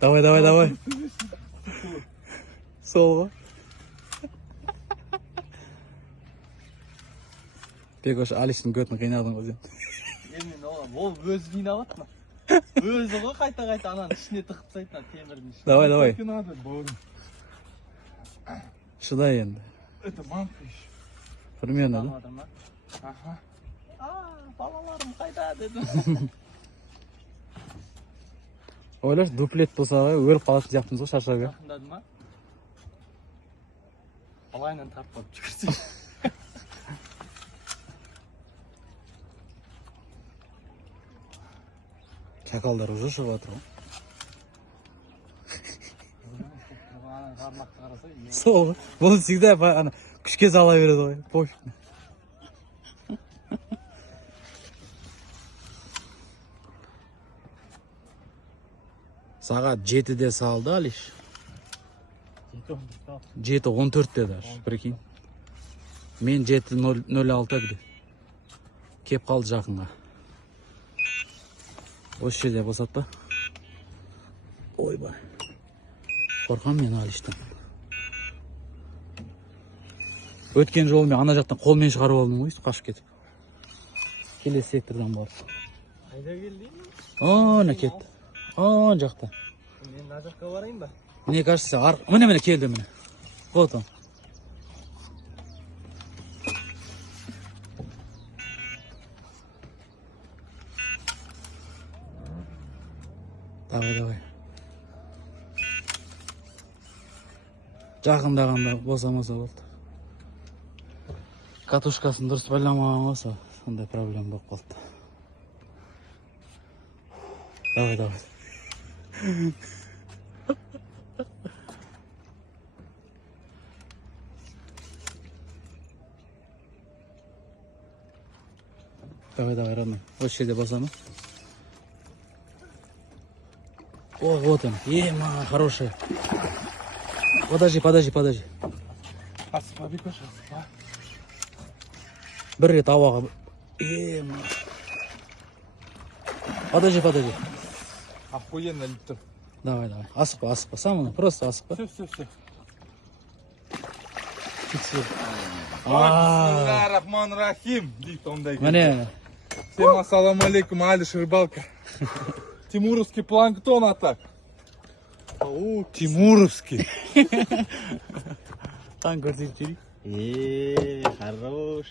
Давай, давай, давай. Солға. Бекош Алиштің көтін қинадың ғой сен. Мен ол өзі қинап атма. Өзі ғой қайта-қайта ананың ішіне тығып тастайды, темірдің ішіне. Давай, давай. Надо, бауырым. Шыдай енді. Это мамка еще. Примерно, да? Анладың ба? Ага. Балаларым қайда дедім. Ойлаш, дуплет болса өліп қалатын сияқтымыз ғой шаршап. Жақындады ма? Алайынан тартып алып жүгірсей. Шакалдар уже шығып жатыр ғой. Қармақты қараса, Сол ғой. Бұл всегда күшке сала береді ғой. Пофиг. Сағат 7-де салды, Алиш. 7:14 даже, прикинь. Мен 7:06 бile. Кеп қалды жақынға. Осы жерде босат па? Ойбай. Қорқам мен Алиштан. Өткен жолы мен ана жақтан қолмен шығарып алдым ғой, қашып кетіп. Келесі сектордан барып. қайда келдің? Ана кетті. Ана жақта. Мен мына жаққа барайын ба? Мне кажется, міне келді міне. Вот он. Давай, давай. Жақындағанда босамаса болды. Катушкасын дұрыс байламаған болса, сондай проблема болып қалды. Давай, давай. Давай, давай, родной. Вот жерде босама. О, вот он. Ема, хорошая. Подожди. Асыпа, Бекош, асыпа. Бір рет ауаға. Ема. Подожди. Охуенно іліп тұр. Давай. Асықпа. Самый, просто асықпа. Все. Фиксируй. Бисмиллахир-рахманир-рахим. Дейді ондай. Міне. Всем ассаламу алейкум, Алиш Рыбалка. Тимуровский планктон, а так. Тимуровский. Там көрсетіп жүрейік. Хорош.